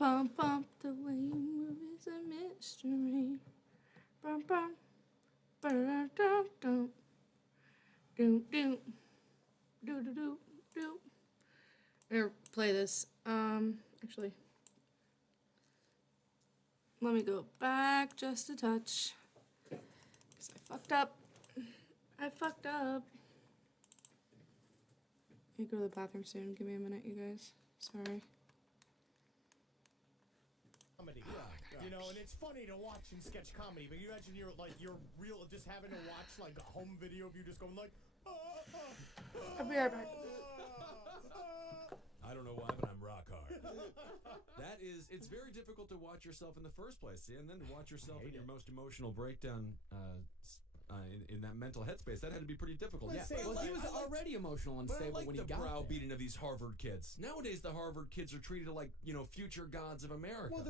Bump, bump, the way you move is a mystery. Bump, bump, ba-da-da-dum, do, do, do, do, do, do. Here, play this. Actually, let me go back just a touch. Because I fucked up. I go to the bathroom soon. Give me a minute, you guys. Sorry. Comedy. You know, and it's funny to watch in sketch comedy, but you imagine you're real, just having to watch like a home video of you just going like, I'll be right back. I don't know why, but I'm rock hard. It's very difficult to watch yourself in the first place, and then to watch yourself in your most emotional breakdown in that mental headspace. That had to be pretty difficult. Yeah. Well, he was already emotional and unstable when he got there. the browbeating of these Harvard kids. Nowadays, the Harvard kids are treated like, future gods of America. well,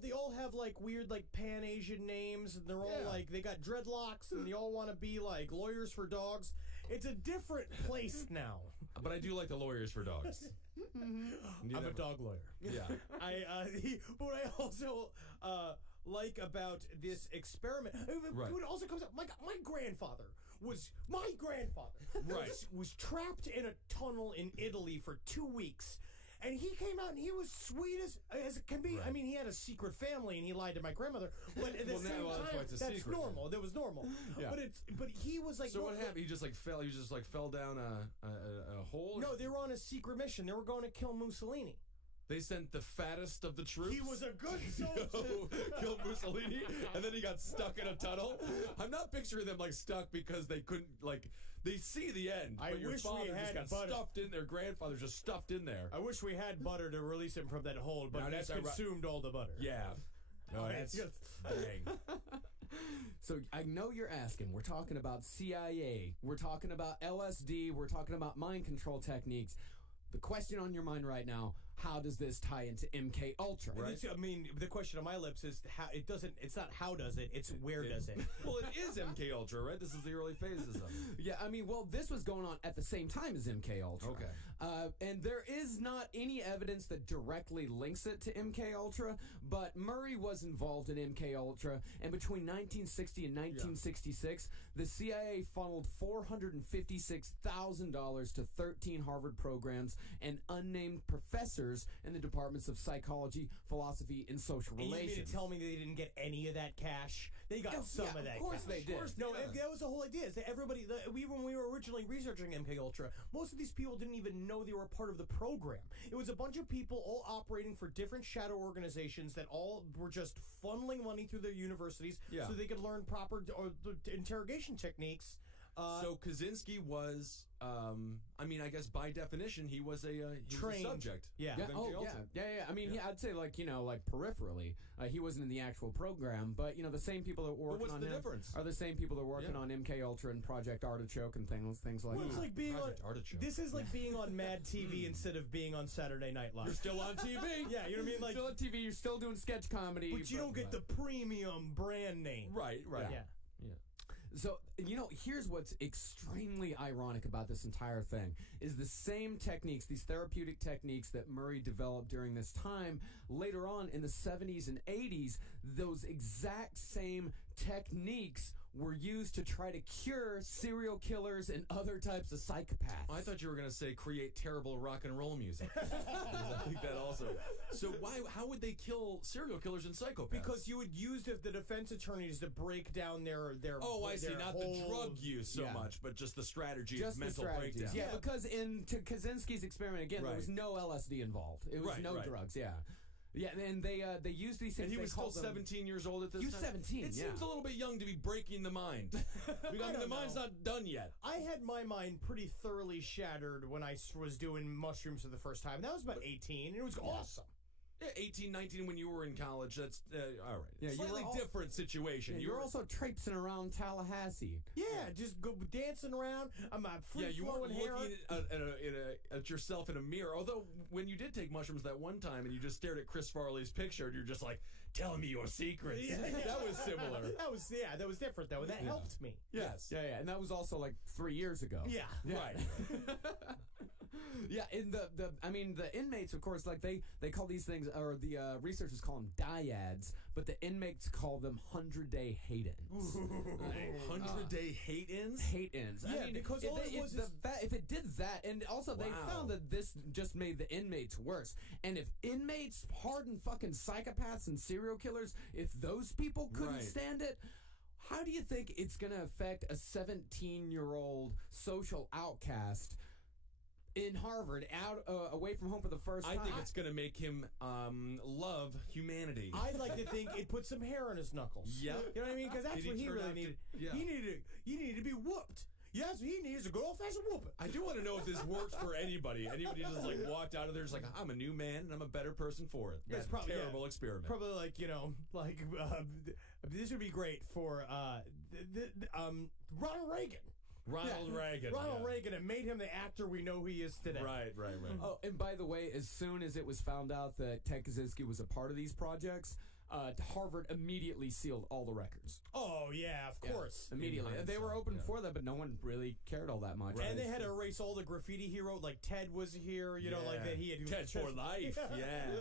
they all have like weird like Pan Asian names, and they're all like they got dreadlocks, and they all want to be like lawyers for dogs. It's a different place now. But I do like the lawyers for dogs. I'm a dog lawyer. Yeah. But what I also like about this experiment, what also comes up, my grandfather was trapped in a tunnel in Italy for 2 weeks. And he came out and he was sweet as it can be. Right. I mean, he had a secret family and he lied to my grandmother. But at the same time, that's normal. That was normal. Yeah. But he was like. So what happened? He just like fell. He just like fell down a hole. No, they were on a secret mission. They were going to kill Mussolini. They sent the fattest of the troops. He was a good soldier. Killed Mussolini, and then he got stuck in a tunnel. I'm not picturing them like stuck because they couldn't They see the end. I but your wish father we had just got stuffed in. Their grandfather's just stuffed in there. I wish we had butter to release him from that hole, but that's consumed all the butter. Yeah. No, that's dang. So I know you're asking. We're talking about CIA. We're talking about LSD. We're talking about mind control techniques. The question on your mind right now: how does this tie into MK Ultra? Right. I mean, the question on my lips is how it doesn't. It's not how does it. It's where does it. Well, it is MK Ultra, right? This is the early phases of it. Yeah, I mean, well, this was going on at the same time as MK Ultra. Okay. And there is not any evidence that directly links it to MK Ultra, but Murray was involved in MK Ultra, and between 1960 and 1966, the CIA funneled $456,000 to 13 Harvard programs and unnamed professors in the departments of psychology, philosophy, and social relations. You mean to tell me they didn't get any of that cash? They got some of that cash. Of course they did. No, that was the whole idea. Is that everybody, when we were originally researching MK Ultra, most of these people didn't even know they were a part of the program. It was a bunch of people all operating for different shadow organizations that all were just funneling money through their universities so they could learn proper interrogation techniques. So Kaczynski was, I mean, I guess by definition, he was a subject. Yeah. I mean, I'd say like peripherally, he wasn't in the actual program, but the same people that were working on him are the same people that were working on MK Ultra and Project Artichoke and things like that. It's like being Project Artichoke. This is like being on Mad TV instead of being on Saturday Night Live. You're still on TV. Yeah, you know what I mean? Like still on TV, you're still doing sketch comedy, but you don't get the premium brand name. Right. Yeah. So, here's what's extremely ironic about this entire thing is the same techniques, these therapeutic techniques that Murray developed during this time, later on in the 70s and 80s, those exact same techniques were used to try to cure serial killers and other types of psychopaths. I thought you were going to say create terrible rock and roll music. I think that also. So how would they kill serial killers and psychopaths? Because you would use the defense attorneys to break down their Oh, I see. Not the drug use so Yeah. much, but just the strategy Just of the mental strategies. breakdown. Yeah, because in Kaczynski's experiment, again, there Right. was no LSD involved. It was no drugs, Yeah, and they used these things. And he they was still called them- 17 years old at this He time? was 17, It seems a little bit young to be breaking the mind. I mean, the mind's not done yet. I had my mind pretty thoroughly shattered when I was doing mushrooms for the first time. That was about 18, and it was awesome. Yeah, 18, 19 when you were in college. That's all right. Yeah, Slightly different situation. Yeah, you were also traipsing around Tallahassee. Yeah, just go dancing around. I'm free you weren't flowing hair. looking at yourself in a mirror. Although when you did take mushrooms that one time and you just stared at Chris Farley's picture and you're just like, telling me your secrets. That was similar. That was different though, and that helped me. Yes. Yeah, and that was also like 3 years ago. Yeah. Right. Yeah, in the inmates, of course, like they call these things, or the researchers call them dyads, but the inmates call them 100-day hate-ins. 100-day hate-ins? Hate-ins. Yeah, I mean, because all it was is... if it did that, and also they found that this just made the inmates worse. And if inmates, hardened fucking psychopaths and serial killers, if those people couldn't stand it, how do you think it's going to affect a 17-year-old social outcast in Harvard, away from home for the first time? I think it's going to make him love humanity. I'd like to think it put some hair on his knuckles. Yeah. You know what I mean? Because that's what he really needed. Yeah. He needed to be whooped. Yes, he needs a good old-fashioned whooping. I do want to know if this worked for anybody. Anybody just like walked out of there just like, I'm a new man and I'm a better person for it. That's probably terrible experiment. Probably like, this would be great for Ronald Reagan. Ronald Reagan. Ronald Reagan, and made him the actor we know he is today. Right. Oh, and by the way, as soon as it was found out that Ted Kaczynski was a part of these projects, Harvard immediately sealed all the records. Oh, yeah, of course. Immediately. They were open for that, but no one really cared all that much. Right. And they had to erase all the graffiti he wrote, like Ted was here, you know, like that he had... Ted for life, yeah.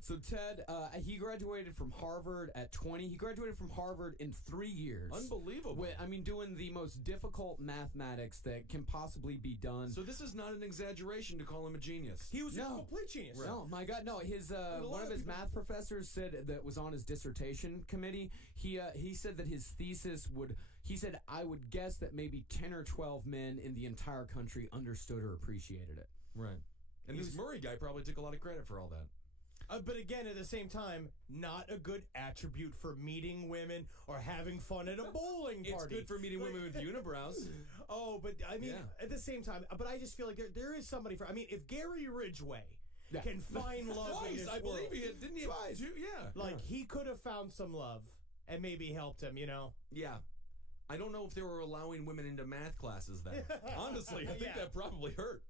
So Ted, he graduated from Harvard at 20. He graduated from Harvard in 3 years. Unbelievable. Doing the most difficult mathematics that can possibly be done. So this is not an exaggeration to call him a genius. He was a complete genius. Right. No, my God, no. His one of his math professors said that was on his dissertation committee. He said that his thesis would. He said, I would guess that maybe 10 or 12 men in the entire country understood or appreciated it. Right. And this Murray guy probably took a lot of credit for all that. But again, at the same time, not a good attribute for meeting women or having fun at a bowling party. It's good for meeting women with unibrows. Oh, but I mean, at the same time, but I just feel like there is somebody for. I mean, if Gary Ridgway can find love in this I world, believe he had, didn't he? Twice. Like he could have found some love and maybe helped him. You know? Yeah. I don't know if they were allowing women into math classes then. Honestly, I think that probably hurt.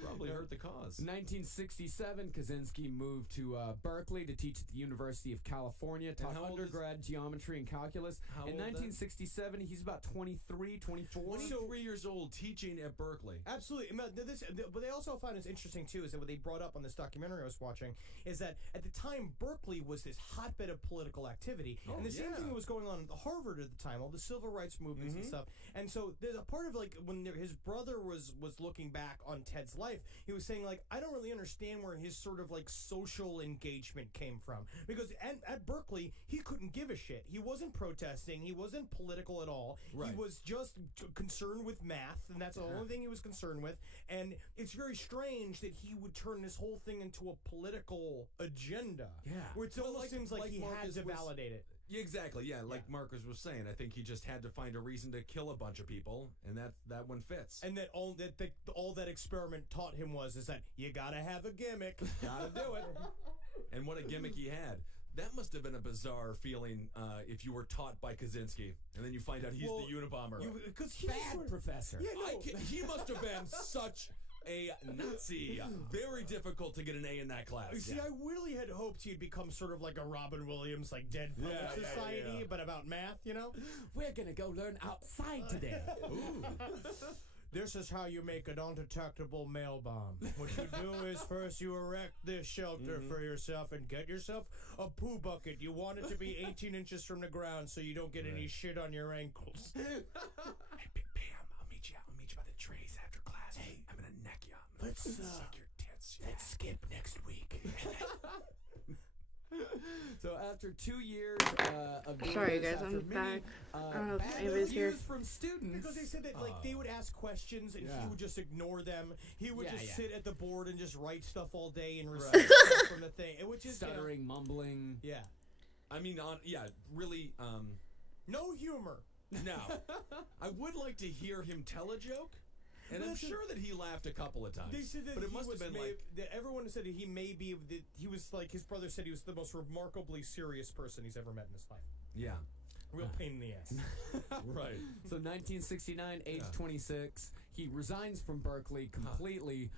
Probably hurt the cause. 1967, Kaczynski moved to Berkeley to teach at the University of California, taught undergrad geometry and calculus. In 1967, he's about 23, 24. 23 years old teaching at Berkeley. Absolutely. But they also found it's interesting, too, is that what they brought up on this documentary I was watching is that at the time, Berkeley was this hotbed of political activity. And the same thing was going on at Harvard at the time, all the civil rights movements and stuff. And so there's a part of, like, when his brother was looking back on Ted's life, he was saying, like, I don't really understand where his sort of, like, social engagement came from. Because at Berkeley, he couldn't give a shit. He wasn't protesting. He wasn't political at all. Right. He was just concerned with math, and that's the only thing he was concerned with. And it's very strange that he would turn this whole thing into a political agenda. Yeah. Where it almost seems like he had to validate it. Yeah, exactly. Yeah, like Marcus was saying, I think he just had to find a reason to kill a bunch of people, and that one fits. And that all that experiment taught him is that you gotta have a gimmick, gotta do it. And what a gimmick he had. That must have been a bizarre feeling if you were taught by Kaczynski, and then you find out he's the Unabomber. Bad professor. Yeah, no. He must have been such a Nazi. Very difficult to get an A in that class. See, I really had hoped he'd become sort of like a Robin Williams, like Dead Poets Society, but about math, you know? We're gonna go learn outside today. Ooh. This is how you make an undetectable mail bomb. What you do is first you erect this shelter for yourself and get yourself a poo bucket. You want it to be 18 inches from the ground so you don't get any shit on your ankles. Hey, Pam, I'll meet you by the trays after class. Hey, I'm gonna neck you. Let's suck your tits. Let's skip next week. So after 2 years of doing Sorry, this, guys, after I'm back. I don't know if bad anybody's here. reviews from students, Because they said that like they would ask questions and he would just ignore them. He would just sit at the board and just write stuff all day and recite stuff from the thing. And which is stuttering, mumbling. Yeah. I mean, really. No humor. Now, I would like to hear him tell a joke. And I'm sure that he laughed a couple of times. They said that but it must have been that everyone said that he may be. He was like his brother said he was the most remarkably serious person he's ever met in his life. Yeah. Real pain in the ass. Right. So 1969, age 26, he resigns from Berkeley completely,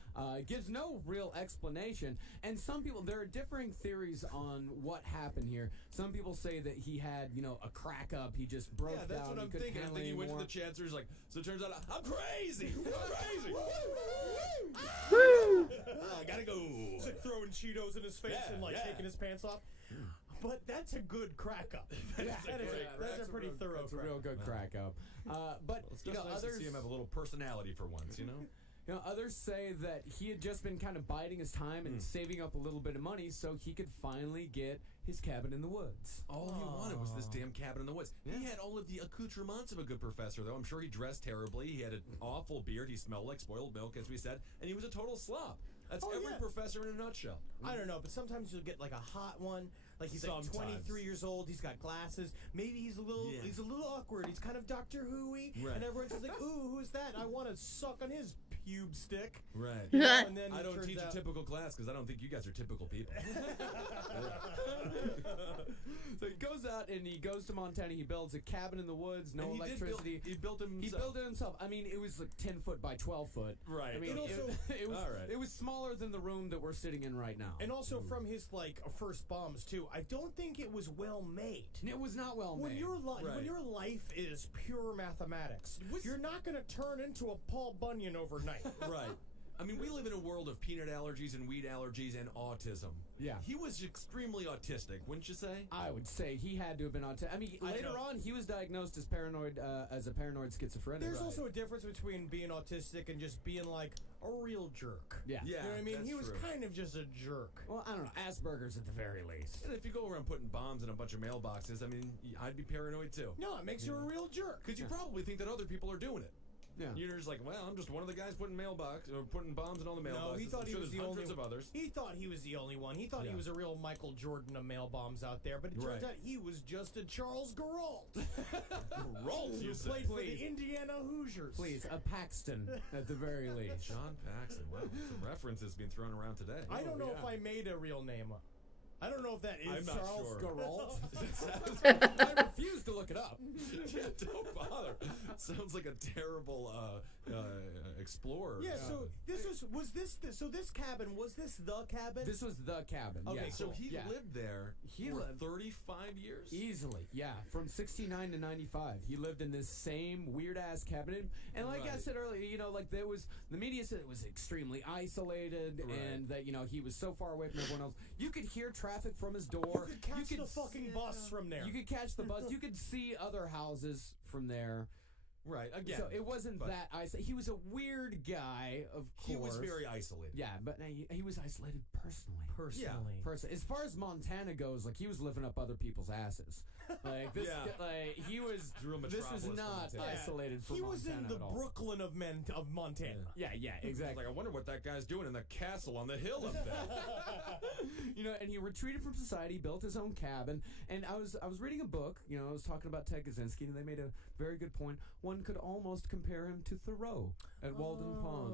gives no real explanation. And some people, there are differing theories on what happened here. Some people say that he had, a crack up. He just broke down. Yeah, that's what I'm thinking. I think he went to the chancellor's like, so it turns out I'm crazy. I'm crazy. Cheetos in his face and taking his pants off. But that's a good crack up. That's a pretty thorough. That's a real good crack up. But It's you just know, nice others to see him have a little personality for once, you know? You know, others say that he had just been kind of biding his time and saving up a little bit of money so he could finally get his cabin in the woods. All he wanted was this damn cabin in the woods. Yeah. He had all of the accoutrements of a good professor, though. I'm sure he dressed terribly. He had an awful beard. He smelled like spoiled milk, as we said. And he was a total slob. That's every professor in a nutshell. I don't know, but sometimes you'll get like a hot one. Like he's like 23 years old. He's got glasses. Maybe he's a little awkward. He's kind of Doctor Who-y. Right. And everyone's just like, ooh, who's that? I want to suck on his pube stick. Right. You know, and then I don't teach a typical class because I don't think you guys are typical people. So he goes out and he goes to Montana. He builds a cabin in the woods, no electricity. He built it himself. He built it himself. I mean, it was like 10 foot by 12 foot. Right. I mean, it was smaller than the room that we're sitting in right now. And also from his like first bombs too. I don't think it was well made. It was not well When made. when your life is pure mathematics, you're not going to turn into a Paul Bunyan overnight. Right. I mean, we live in a world of peanut allergies and weed allergies and autism. Yeah. He was extremely autistic, wouldn't you say? I would say he had to have been autistic. I mean, later on, he was diagnosed as a paranoid schizophrenic. There's also a difference between being autistic and just being like a real jerk. Yeah. Yeah. You know what I mean? That's He was true. kind of just a jerk. Well, I don't know. Asperger's at the very least. And if you go around putting bombs in a bunch of mailboxes, I mean, I'd be paranoid too. No, it makes you a real jerk. Because you probably think that other people are doing it. Yeah. You're just like, well, I'm just one of the guys putting putting bombs in all the mailboxes. No, he thought I'm he sure was there's the only hundreds of others. He thought he was the only one. He thought he was a real Michael Jordan of mail bombs out there, but it turns out he was just a Charles Garault. Garault, who you say? played for the Indiana Hoosiers. Please, a Paxton at the very least. John Paxson. Wow, some references being thrown around today. I don't know if I made a real name up. I don't know if that is I'm not Charles sure. Garault. I refuse to look it up. Yeah, don't bother. Sounds like a terrible explorer. Yeah, so this cabin, was this the cabin? This was the cabin. Okay, yeah. So he lived there for lived 35 years? Easily, yeah. From 69 to 95. He lived in this same weird-ass cabin. And like I said earlier, you know, like there was, the media said it was extremely isolated and that, you know, he was so far away from everyone else. You could hear traffic from his door. You could catch the fucking bus from there. You could catch the bus. You could see other houses from there. Right, again. So it wasn't that isolated. He was a weird guy, of course. He was very isolated. Yeah, but he was isolated personally. As far as Montana goes, like he was living up other people's asses. Like this, like he was. This was not isolated from Montana. He was in the at all. Brooklyn of Montana. Yeah, exactly. Like, I wonder what that guy's doing in the castle on the hill up there. You know, and he retreated from society, built his own cabin. And I was reading a book. You know, I was talking about Ted Kaczynski, and they made a very good point. One could almost compare him to Thoreau at Walden Pond.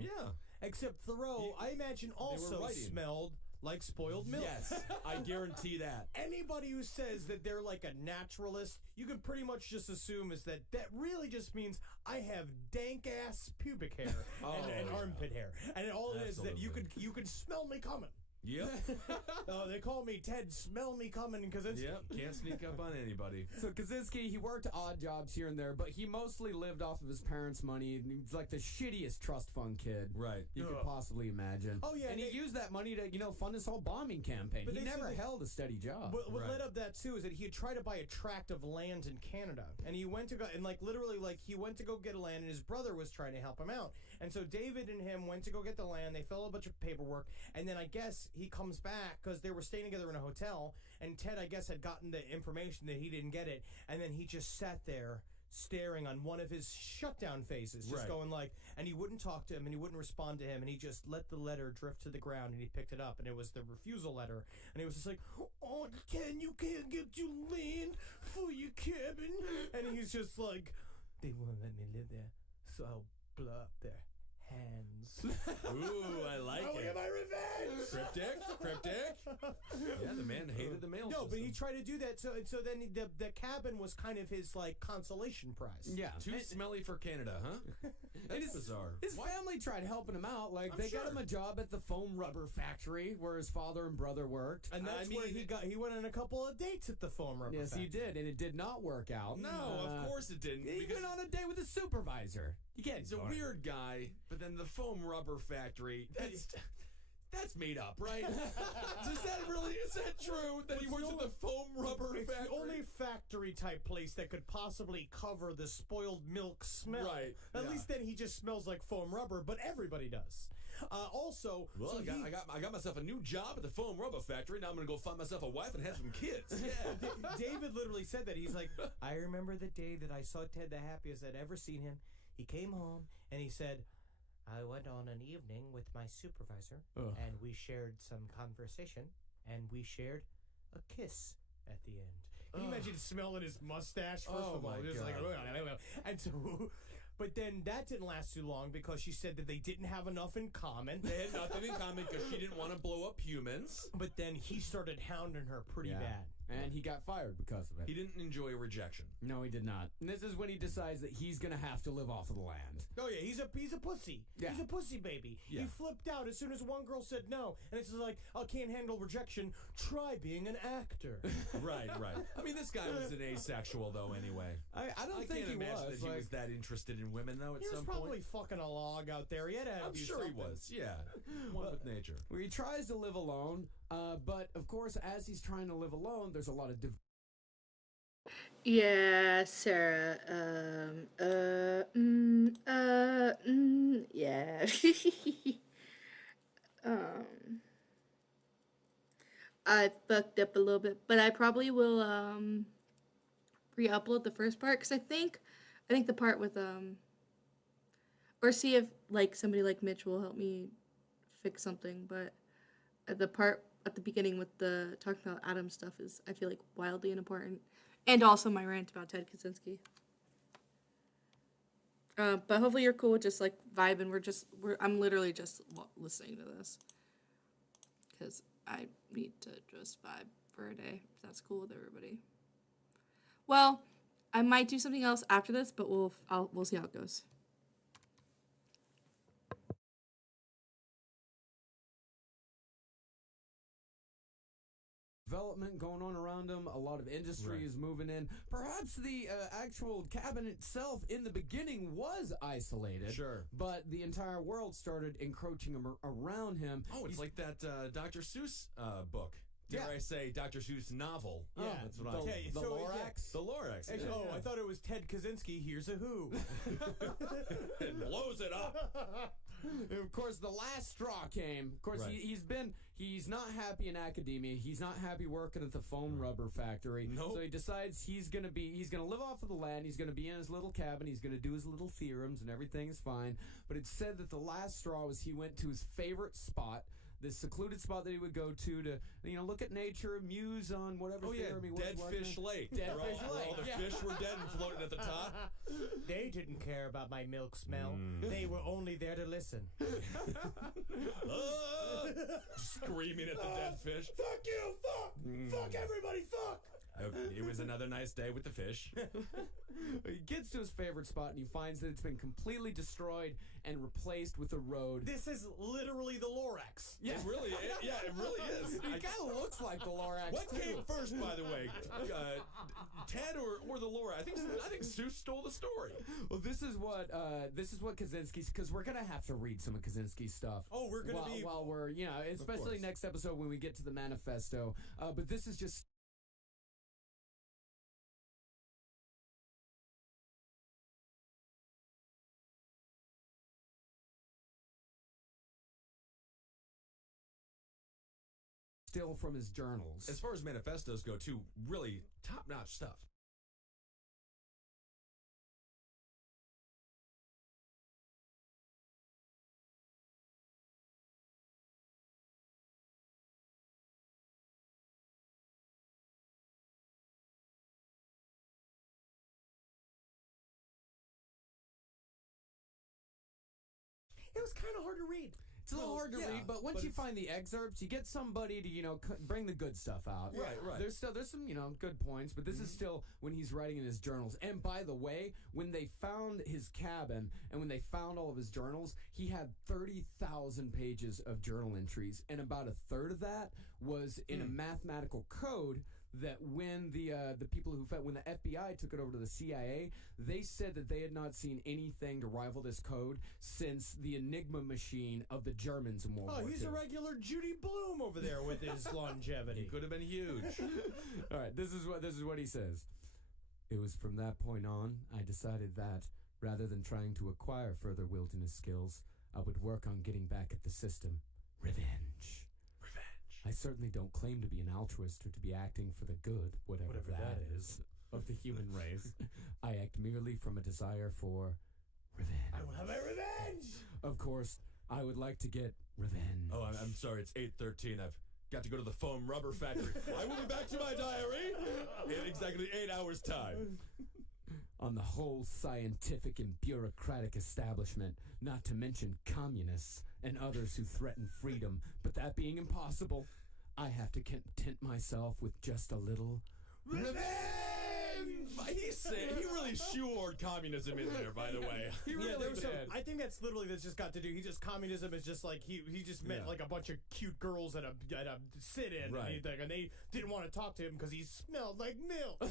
Yeah. Except Thoreau, I imagine, also smelled like spoiled milk. Yes, I guarantee that. Anybody who says that they're like a naturalist, you can pretty much just assume is that really just means I have dank ass pubic hair and armpit hair, and all it is that you could smell me coming. Yep. They call me Ted Smell Me Coming because it's can't sneak up on anybody. So Kaczynski, he worked odd jobs here and there, but he mostly lived off of his parents' money. He's like the shittiest trust fund kid you could possibly imagine. Oh yeah, and he used that money to fund this whole bombing campaign. He never held a steady job. What led up that too is that he had tried to buy a tract of land in Canada, and he went to go and he went to go get land, and his brother was trying to help him out. And so David and him went to go get the land. They filled a bunch of paperwork, and then I guess he comes back because they were staying together in a hotel, and Ted, I guess, had gotten the information that he didn't get it, and then he just sat there staring on one of his shutdown faces, just going like, and he wouldn't talk to him, and he wouldn't respond to him, and he just let the letter drift to the ground, and he picked it up, and it was the refusal letter, and he was just like, oh, you can't get you land for your cabin, and he's just like, they won't let me live there, so I'll blow up their hands. Ooh, I like it. I'll get my revenge. Cryptic. Yeah, the man hated the mail system. But he tried to do that. So then the cabin was kind of his like consolation prize. Yeah, too smelly for Canada, huh? That's bizarre. His family tried helping him out. Like they got him a job at the foam rubber factory where his father and brother worked, and that's where he went on a couple of dates at the foam rubber. Yes, factory. he did, and it did not work out. No, of course it didn't. He went on a date with his supervisor. You can't. He's a weird guy, but then the foam rubber factory. That's made up, right? Is that true? That he works at the foam rubber It's factory? the only factory type place that could possibly cover the spoiled milk smell. Right, At yeah. least then he just smells like foam rubber, but everybody does. Also, Well, so I got myself a new job at the foam rubber factory. Now I'm gonna go find myself a wife and have some kids. Yeah. David literally said that. He's like, I remember the day that I saw Ted the happiest I'd ever seen him. He came home and he said, I went on an evening with my supervisor and we shared some conversation and we shared a kiss at the end. Can you imagine smelling his mustache first of all? my Just like, God. and so, but then that didn't last too long because she said that they didn't have enough in common. They had nothing in common because she didn't want to blow up humans. But then he started hounding her pretty bad. And he got fired because of it. He didn't enjoy rejection. No, he did not. And this is when he decides that he's going to have to live off of the land. Oh yeah, he's a pussy. Yeah. He's a pussy baby. Yeah. He flipped out as soon as one girl said no, and it's like, I can't handle rejection. Try being an actor. Right. I mean, this guy was an asexual, though, anyway. I don't think can't he imagine was. that he was that interested in women, though, at He was some probably point. fucking a log out there. He had to have I'm you sure he something. was, yeah. One with nature. Where he tries to live alone, but of course, as he's trying to live alone, there's a lot of Yeah, Sarah. Yeah. I fucked up a little bit, but I probably will re-upload the first part because I think the part with or see if like somebody like Mitch will help me fix something, but the part at the beginning with the talking about Adam stuff is I feel like wildly unimportant. And also my rant about Ted Kaczynski. But hopefully you're cool with just like vibing. I'm literally just listening to this. Because I need to just vibe for a day. If that's cool with everybody. Well, I might do something else after this, but we'll see how it goes. development going on around him. A lot of industry is moving in. Perhaps the actual cabin itself in the beginning was isolated. Sure. But the entire world started encroaching around him. Oh, it's like that Dr. Seuss book. Dare I say Dr. Seuss novel? Yeah, That's what the Lorax. The Lorax. Actually, yeah. I thought it was Ted Kaczynski. Here's a Who. It blows it up. And of course, the last straw came. Of course, Right. he's not happy in academia. He's not happy working at the foam rubber factory. Nope. So he decides he's gonna live off of the land. He's gonna be in his little cabin. He's gonna do his little theorems, and everything's fine. But it's said that the last straw was he went to his favorite spot. This secluded spot that he would go to look at nature, muse on whatever theorem he was Dead working Fish on. Lake. Dead where Fish all Lake, the yeah. fish were dead and floating at the top. They didn't care about my milk smell. They were only there to listen. Screaming at the dead fish. Fuck you! Fuck! Fuck everybody! Fuck! It was another nice day with the fish. He gets to his favorite spot and he finds that it's been completely destroyed and replaced with a road. This is literally the Lorax. It really is. It kind of looks like the Lorax. What too. came first, by the way? Ted or the Lorax? I think Seuss stole the story. Well, this is what Kaczynski's, because we're gonna have to read some of Kaczynski's stuff. Oh, we're gonna while we're especially course. next episode when we get to the manifesto. But this is just. Still from his journals. As far as manifestos go, too, really top-notch stuff. It was kind of hard to read. It's a little hard to read, but once you find the excerpts, you get somebody to bring the good stuff out. Right. There's some good points, but this is still when he's writing in his journals. And by the way, when they found his cabin and when they found all of his journals, he had 30,000 pages of journal entries, and about a third of that was in a mathematical code that when the people when the FBI took it over to the CIA, they said that they had not seen anything to rival this code since the Enigma machine of the Germans in World War Oh, he's II. a regular Judy Blume over there with his longevity. He could have been huge. All right, this is what he says. It was from that point on I decided that rather than trying to acquire further wilderness skills, I would work on getting back at the system. Revenge. I certainly don't claim to be an altruist or to be acting for the good, whatever that is, of the human race. I act merely from a desire for revenge. I will have my revenge! Of course, I would like to get revenge. Oh, I'm sorry. It's 8:13. I've got to go to the foam rubber factory. I will be back to my diary in exactly 8 hours' time. On the whole scientific and bureaucratic establishment, not to mention communists and others who threaten freedom. But that being impossible, I have to content myself with just a little Revenge! He really shoehorned communism in there, by the way. He Yeah, really there was some, did. I think that's literally just got to do. Communism is just like he just met Yeah. like a bunch of cute girls at a sit-in, Right. and they didn't want to talk to him because he smelled like milk.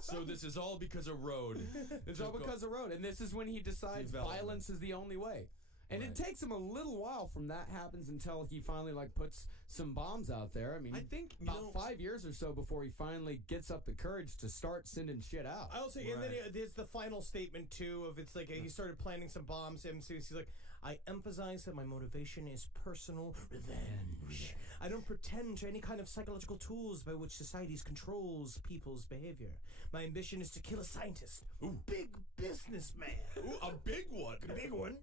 So this is all because of road. It's all because of road, and this is when he decides Development. violence is the only way. And it Right. takes him a little while from that happens until he finally puts some bombs out there. I mean, I think, about 5 years or so before he finally gets up the courage to start sending shit out. I also, and then Right. there's the final statement too of it's like he started planning some bombs. And so he's like, I emphasize that my motivation is personal revenge. I don't pretend to any kind of psychological tools by which society controls people's behavior. My ambition is to kill a scientist, big businessman, Ooh, a big one. a big one.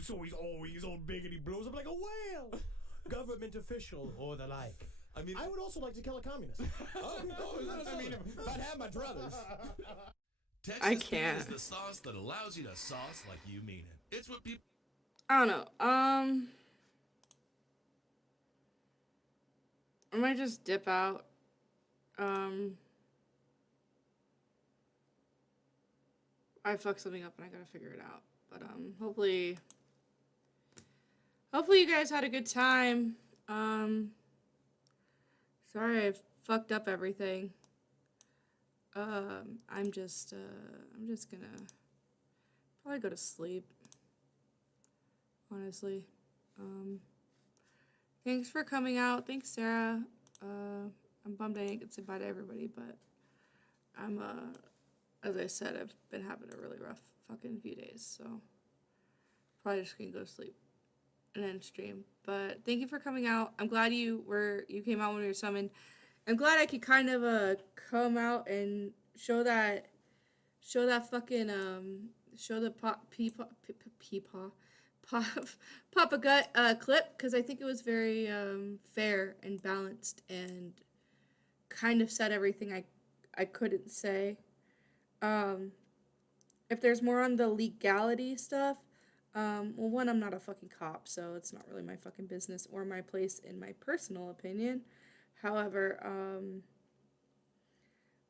So he's all big and he blows up like a whale. Government official or the like. I mean, I would also like to kill a communist. I mean, if I'd have my druthers. Texas I Pete can't. is the sauce that allows you to sauce like you mean it. It's what people. I don't know. I might just dip out. I fucked something up and I gotta figure it out. But hopefully you guys had a good time. Sorry I fucked up everything. I'm just gonna probably go to sleep. Honestly. Thanks for coming out. Thanks, Sarah. I'm bummed I didn't get to say bye to everybody, but I'm as I said, I've been having a really rough fucking few days, so probably just gonna go to sleep and then stream. But thank you for coming out. I'm glad you came out when we were summoned. I'm glad I could kind of come out and show the Papa Gut clip, because I think it was very fair and balanced and kind of said everything I couldn't say. If there's more on the legality stuff, well, one, I'm not a fucking cop, so it's not really my fucking business or my place in my personal opinion. However,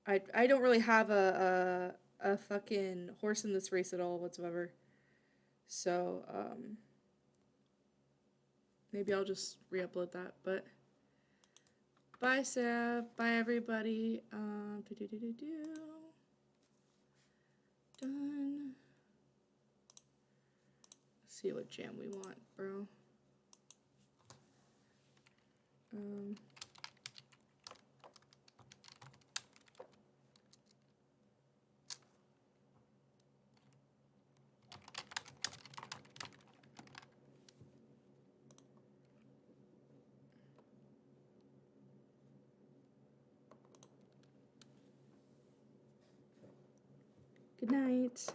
I don't really have a fucking horse in this race at all whatsoever. So, maybe I'll just re-upload that, but bye, Sarah. Bye, everybody. Done. Let's see what jam we want, bro. Good night.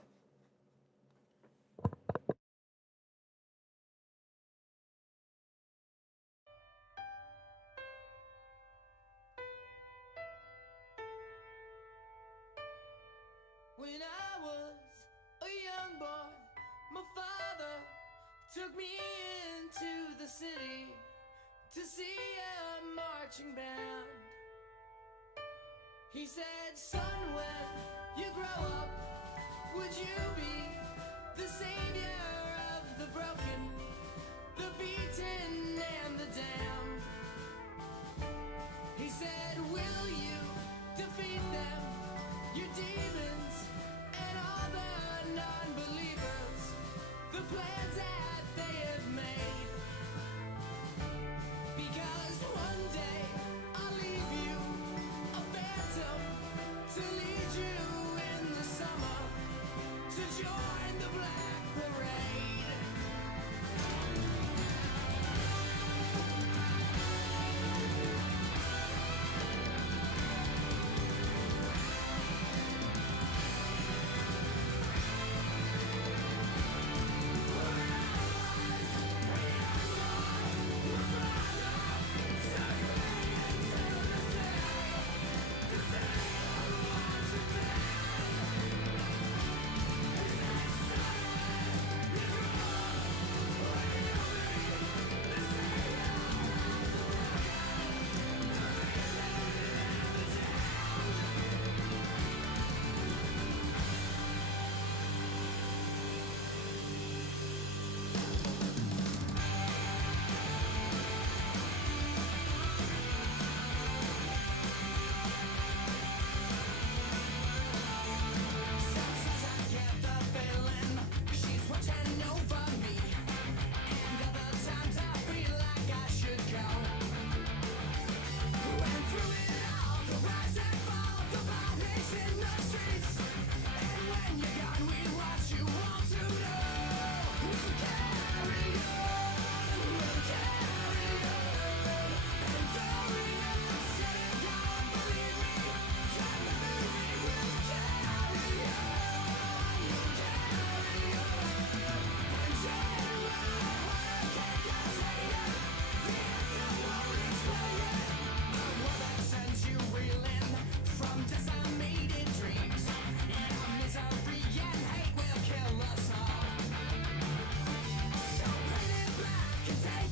When I was a young boy, my father took me into the city to see a marching band. He said, son, when you grow up, would you be the savior of the broken, the beaten, and the damned? He said, will you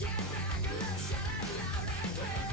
Get back and let's shout out loud and clear.